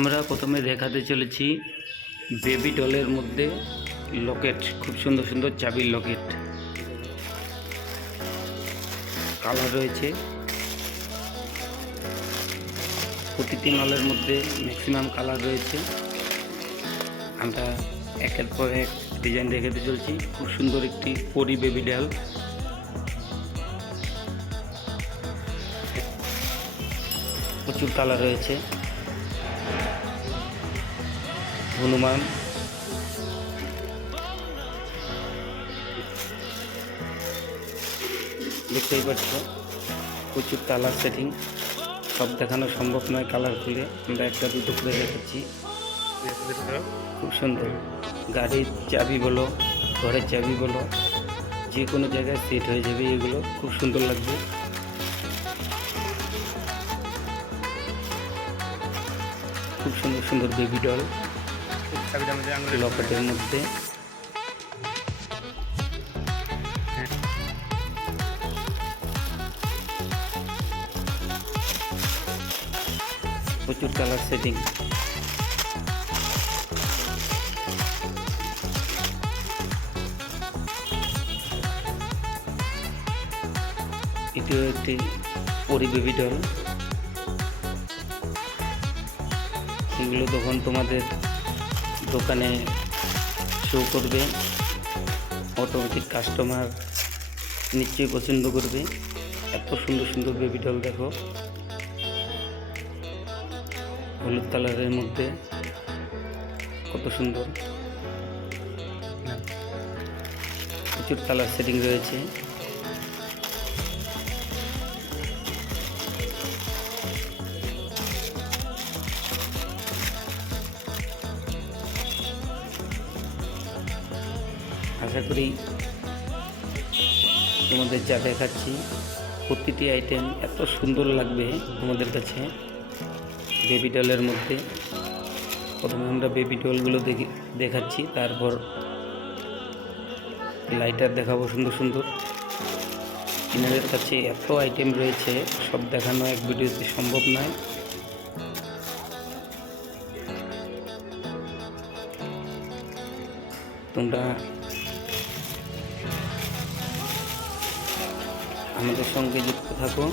আমরা প্রথমে দেখাতে চলেছি বেবি ডলের মধ্যে লকেট, খুব সুন্দর সুন্দর চাবির লকেট কালার রয়েছে। প্রতিটি মালের মধ্যে ম্যাক্সিমাম কালার রয়েছে। আমরা একের পর এক ডিজাইন দেখাতে চলছি। খুব সুন্দর একটি পরি বেবি ডল, প্রচুর কালার রয়েছে। হনুমান, দেখতেই পাচ্ছ প্রচুর কালার সেটিং, সব দেখানো সম্ভব নয় কালার খুলে, আমরা একটা দুটো করে দেখাচ্ছি। খুব সুন্দর, গাড়ির চাবি বলো, ঘরের চাবি বলো, যে কোনো জায়গায় সেট হয়ে যাবে। এগুলো খুব সুন্দর লাগবে। খুব সুন্দর সুন্দর বেবি ডল লকেটের মধ্যে। প্রচুর কালার সেটিং। এটিও একটি পরি বেবি ডল। এগুলো তখন তোমাদের দোকানে শো করবে, অটোমেটিক কাস্টমার নিশ্চয়ই পছন্দ করবে। এত সুন্দর সুন্দর বেবি ডল দেখো, হলুদ কালারের মধ্যে কত সুন্দর, প্রচুর কালার সেটিং রয়েছে। আশা করি তোমাদের যা দেখাচ্ছি প্রতিটি আইটেম এত সুন্দর লাগবে তোমাদের কাছে। বেবি ডলের মধ্যে প্রথমে আমরা বেবি ডলগুলো দেখাচ্ছি, তারপর লাইটার দেখাবো সুন্দর সুন্দর। এনাদের কাছে এত আইটেম রয়েছে, সব দেখানো এক ভিডিওতে সম্ভব নয়। তোমরা আমাদের সঙ্গে যুক্ত থাকো,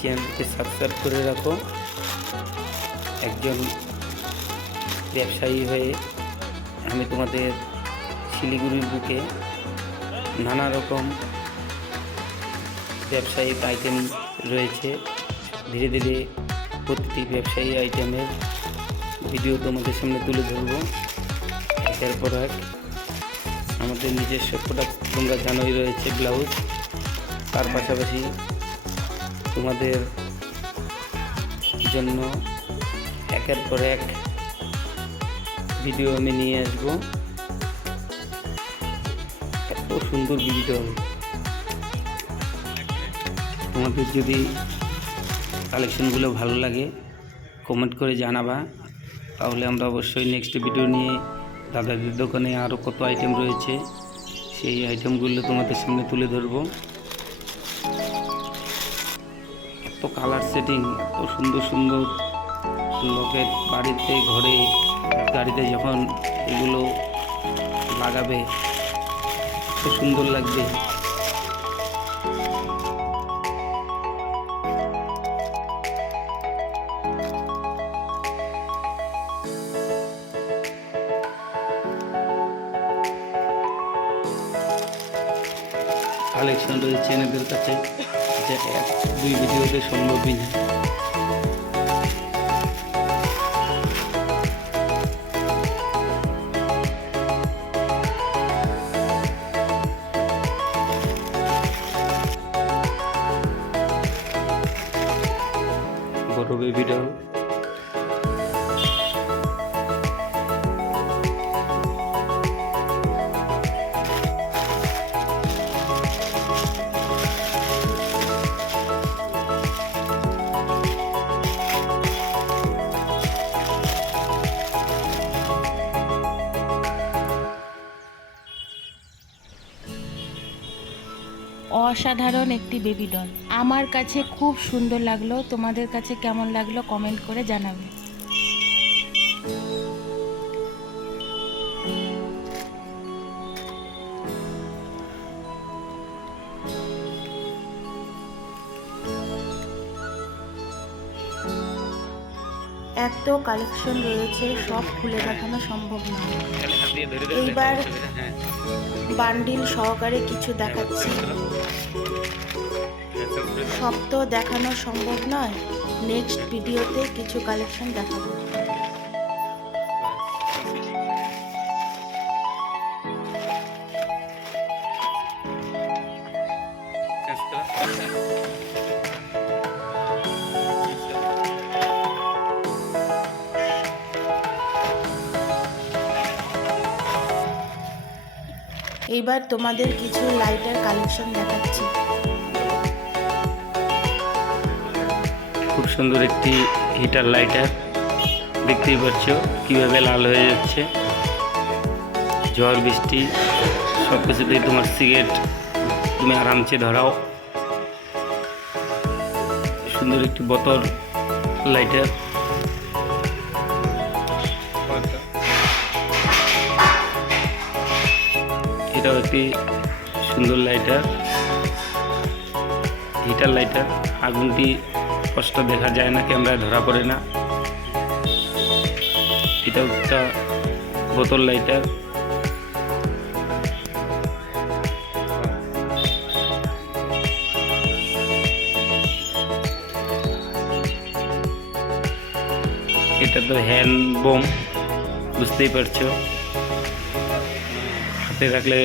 চ্যানেলকে সাবস্ক্রাইব করে রাখো। একজন ব্যবসায়ী হয়ে আমি তোমাদের শিলিগুড়ির বুকে নানা রকম ব্যবসায়িক আইটেম রয়েছে। ধীরে ধীরে প্রতিটি ব্যবসায়ী আইটেমের ভিডিও তোমাদের সামনে তুলে ধরবো একের পর এক। আমাদের নিজস্ব প্রোডাক্ট তোমরা জানোই রয়েছে, ব্লাউজ। তার পাশাপাশি তোমাদের জন্য একের পর এক ভিডিও আমি নিয়ে আসবো। এত সুন্দর বেবি ডল। তোমাদের যদি কালেকশনগুলো ভালো লাগে কমেন্ট করে জানাবা, তাহলে আমরা অবশ্যই নেক্সট ভিডিও নিয়ে দাদাদের দোকানে আরও কত আইটেম রয়েছে সেই আইটেমগুলো তোমাদের সামনে তুলে ধরবো। এত কালার সেটিং, এত সুন্দর সুন্দর লকেট, বাড়িতে, ঘরে, গাড়িতে যখন এগুলো লাগাবে এত সুন্দর লাগবে। কালেকশন রয়েছে এনাদের কাছে, যেটা এক দুই ভিডিওতে সম্ভবই না। বড় বেবি ডল, অসাধারণ একটি বেবি ডল। আমার কাছে খুব সুন্দর লাগলো। তোমাদের কাছে কেমন লাগলো কমেন্ট করে জানাবে। এত কালেকশন রয়েছে, সব খুলে দেখানো সম্ভব নয়। এইবার বান্ডিল সহকারে কিছু দেখাচ্ছি। সব তো দেখানো সম্ভব নয়, নেক্সট ভিডিওতে কিছু কালেকশন দেখাবো। এইবার তোমাদের কিছু লাইটার কালেকশন দেখাচ্ছি। খুব সুন্দর একটি হিটার লাইটার, দেখতেই পাচ্ছ কিভাবে লাল হয়ে যাচ্ছে। ঝড় বৃষ্টি সব কিছুতেই তোমার সিগারেট তুমি আরামসে ধরাও। সুন্দর একটি বোতল লাইটার, এটাও একটি সুন্দর লাইটার, হিটার লাইটার। আগুনটি স্পষ্ট দেখা যায় না, ক্যামেরায় ধরা পড়ে না। এটাও একটা বোতল লাইটার। এটা তো হ্যান্ড বোম, বুঝতেই পারছো। হাতে রাখলে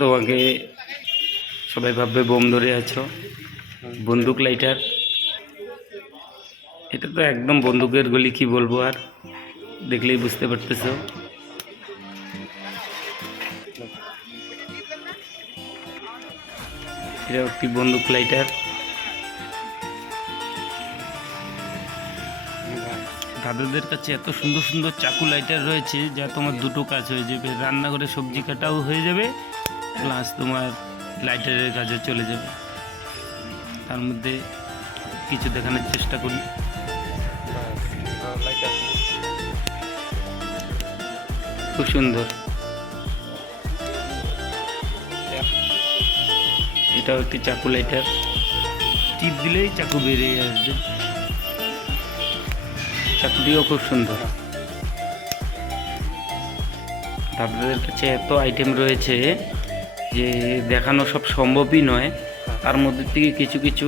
তোমাকে সবাই ভাববে বোম ধরে আছো। বন্দুক লাইটার, এটা তো একদম বন্দুকের গুলি, কি বলবো আর, দেখলেই বুঝতে পারতেছো। এটা একটি বন্দুক লাইটার। দাদাদের কাছে এত সুন্দর সুন্দর চাকু লাইটার রয়েছে, যা তোমার দুটো কাজ হয়ে যাবে, রান্নাঘরে সবজি কাটাও হয়ে যাবে, প্লাস তোমার লাইটারের কাজও চলে যাবে। তার মধ্যে কিছু দেখানোর চেষ্টা করি। খুব সুন্দর, এটাও একটি চাকু লাইটার। টিপ দিলেই চাকু বেরিয়ে আসবে। চাকুটিও খুব সুন্দর। দাদাদের কাছে এত আইটেম রয়েছে যে দেখানো সব সম্ভবই নয়। তার মধ্যে থেকে কিছু কিছু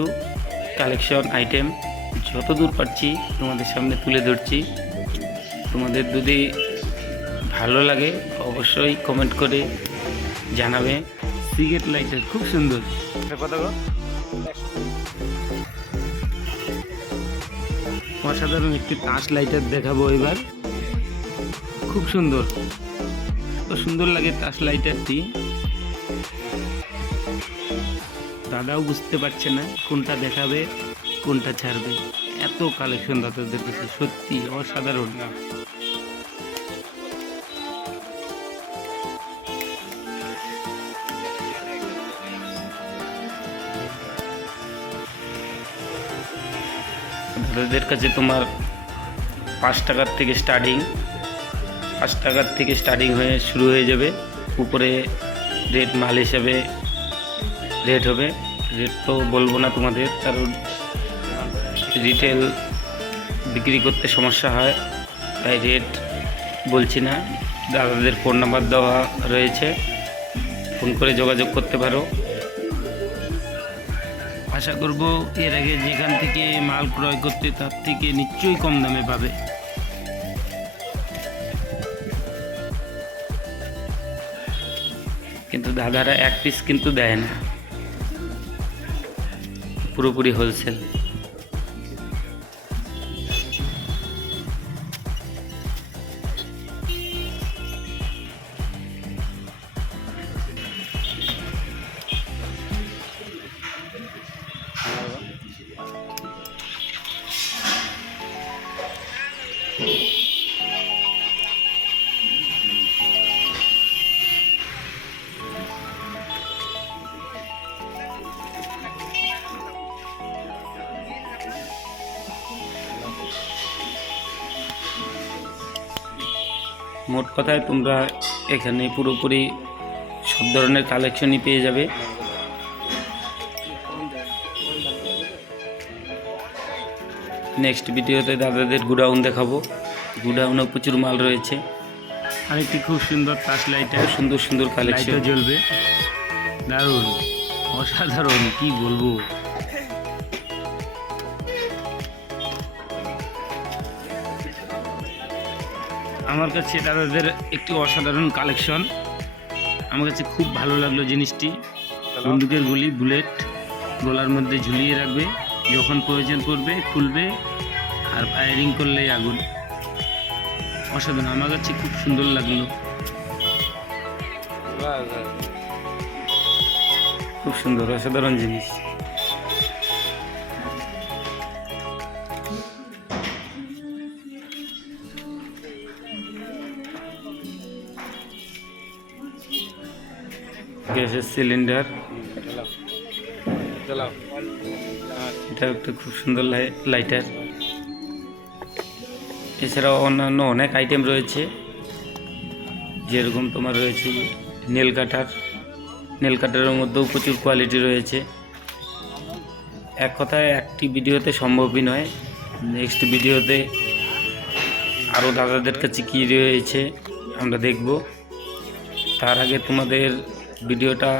কালেকশন আইটেম যতদূর পারছি তোমাদের সামনে তুলে ধরছি। তোমাদের যদি ভালো লাগে অবশ্যই কমেন্ট করে জানাবে। সিগারেট লাইটার খুব সুন্দর। অসাধারণ একটি টাচ লাইটার দেখাবো এবার। খুব সুন্দর, তো সুন্দর লাগে টাচ লাইটারটি। দাদাও বুঝতে পারছে না কোনটা দেখাবে কোনটা ছাড়বে, এত কালেকশন দাদাদের কাছে, সত্যি অসাধারণ। দাদাদের কাছে তোমার 5 টাকার থেকে স্টার্টিং হয়ে শুরু হয়ে যাবে। উপরে রেট মাল হিসাবে রেট হবে। রেট তো বলবো না তোমাদের, কারণ রিটেল বিক্রি করতে সমস্যা হয়, তাই রেট বলছি না। দাদাদের ফোন নাম্বার দেওয়া রয়েছে, ফোন করে যোগাযোগ করতে পারো। আশা করব এর আগে যেখান থেকে মাল ক্রয় করতে তার থেকে নিশ্চয়ই কম দামে পাবে। কিন্তু দাদারা এক পিস কিন্তু দেয় না, পুরোপুরি হোলসেল। মোট কথায় তোমরা এখানে পুরোপুরি সব ধরনের কালেকশনই পেয়ে যাবে। নেক্সট ভিডিওতে দাদাদের গুডাউন দেখাবো। গুডাউনে প্রচুর মাল রয়েছে। আরেকটি খুব সুন্দর টাচ লাইটার, সুন্দর সুন্দর কালেকশন লাইটও জ্বলবে, দারুণ অসাধারণ, কি বলবো। আমার কাছে দাদাদের একটি অসাধারণ কালেকশন, আমার কাছে খুব ভালো লাগলো জিনিসটি। বন্দুকের গুলি, বুলেট গলার মধ্যে ঝুলিয়ে রাখবে, যখন প্রয়োজন পড়বে খুলবে, আর ফায়ারিং করলেই আগুন। অসাধারণ, আমার কাছে খুব সুন্দর লাগলো। খুব সুন্দর অসাধারণ জিনিস। গ্যাসের সিলিন্ডার, এটা একটা খুব সুন্দর লাইটার। এছাড়াও অন্যান্য অনেক আইটেম রয়েছে, যেরকম তোমার রয়েছে নেল কাটার। নেল কাটারের মধ্যেও প্রচুর কোয়ালিটি রয়েছে। এক কথায় একটি ভিডিওতে সম্ভবই নয়। নেক্সট ভিডিওতে আরও দাদাদের কাছে কী রয়েছে আমরা দেখব। তার আগে তোমাদের ভিডিওটা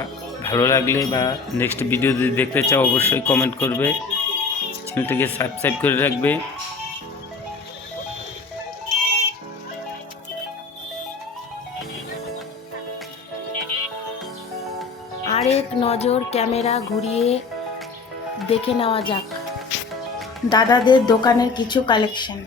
ভালো লাগলে বা নেক্সট ভিডিও যদি দেখতে চাও অবশ্যই কমেন্ট করবে, চ্যানেলটিকে সাবস্ক্রাইব করে রাখবে। আরেক নজর ক্যামেরা ঘুরিয়ে দেখে নেওয়া যাক দাদাদের দোকানের কিছু কালেকশন।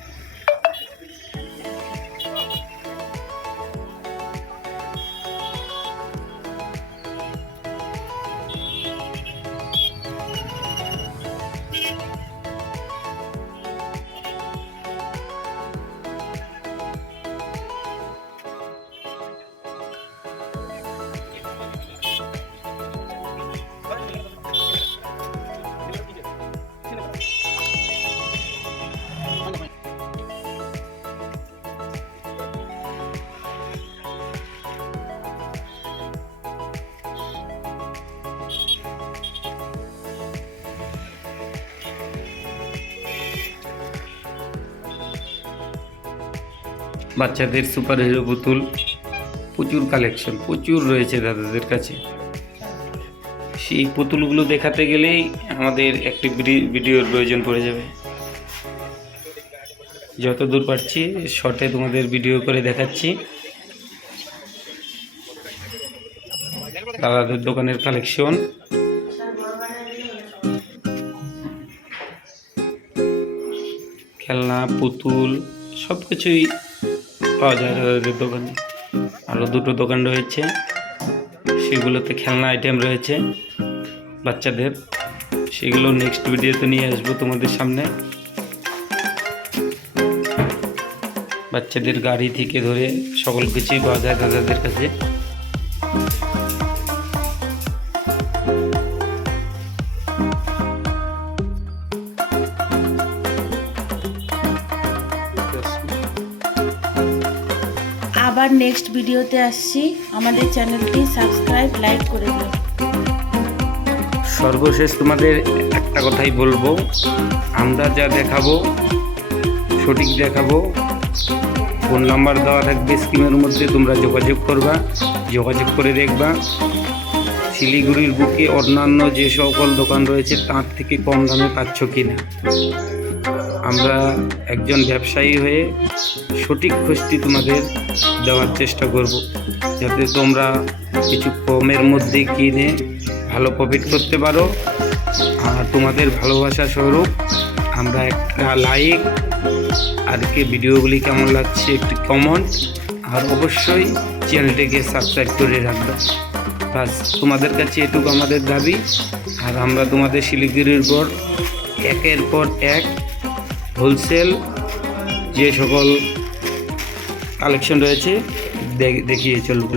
বাচ্চাদের সুপার হিরো পুতুল, প্রচুর কালেকশন, প্রচুর রয়েছে দাদাদের কাছে। সেই পুতুলগুলো দেখাতে গেলেই আমাদের একটি ভিডিওর প্রয়োজন পড়ে যাবে। যত দূর পারছি শর্টে তোমাদের ভিডিও করে দেখাচ্ছি দাদাদের দোকানের কালেকশন। খেলনা, পুতুল সব কিছুই পাওয়া যায় দাদাদের দোকানে। আরও দুটো দোকান রয়েছে, সেগুলোতে খেলনা আইটেম রয়েছে বাচ্চাদের। সেগুলো নেক্সট ভিডিওতে নিয়ে আসবো তোমাদের সামনে। বাচ্চাদের গাড়ি থেকে ধরে সকল কিছুই পাওয়া যায় দাদাদের কাছে। আবার নেক্সট ভিডিওতে আসছি, আমাদের চ্যানেলটি সাবস্ক্রাইব লাইক করে দিন। সর্বশেষ তোমাদের একটা কথাই বলবো, আমরা যা দেখাবো সঠিক দেখাবো। ফোন নাম্বার দেওয়া থাকবে স্ক্রিনের মধ্যে, তোমরা যোগাযোগ করবা, যোগাযোগ করে দেখবা শিলিগুড়ির বুকে অন্যান্য যে সকল দোকান রয়েছে তার থেকে কম দামে পাচ্ছ কিনা। আমরা একজন ব্যবসায়ী হয়ে সঠিক খোঁজটি তোমাদের দেওয়ার চেষ্টা করব, যাতে তোমরা কিছু কমের মধ্যে কিনে ভালো প্রফিট করতে পারো। আর তোমাদের ভালোবাসা স্বরূপ আমরা একটা লাইক, আর কি ভিডিওগুলি কেমন লাগছে একটি কমেন্ট, আর অবশ্যই চ্যানেলটিকে সাবস্ক্রাইব করে রাখবে। বাস তোমাদের কাছে এটুকু আমাদের দাবি। আর আমরা তোমাদের শিলিগুড়ির পর একের পর এক হোলসেল যে সকল কালেকশন রয়েছে দেখিয়ে চলব।